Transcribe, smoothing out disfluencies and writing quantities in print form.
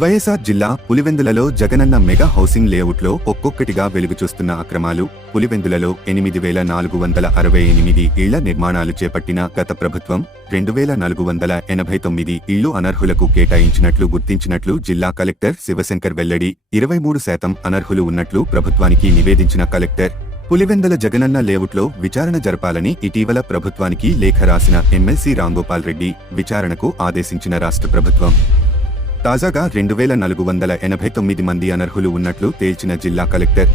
వైఎస్ఆర్ జిల్లా పులివెందులలో Jagananna mega housing లేఅవుట్లో ఒక్కొక్కటిగా వెలుగుచూస్తున్న అక్రమాలు. పులివెందులలో 8,468 ఇళ్ల నిర్మాణాలు చేపట్టిన గత ప్రభుత్వం 2,489 ఇళ్లు అనర్హులకు కేటాయించినట్లు గుర్తించినట్లు జిల్లా కలెక్టర్ శివశంకర్ వెల్లడి. 23% అనర్హులు ఉన్నట్లు ప్రభుత్వానికి నివేదించిన కలెక్టర్ పులివెందుల జగనన్న లేఅవుట్లో విచారణ జరపాలని ఇటీవల ప్రభుత్వానికి లేఖ రాసిన ఎమ్మెల్సీ రాంగోపాల్ రెడ్డి విచారణకు ఆదేశించిన రాష్ట్ర ప్రభుత్వం తాజాగా 2,489 మంది అనర్హులు ఉన్నట్లు తేల్చిన జిల్లా కలెక్టర్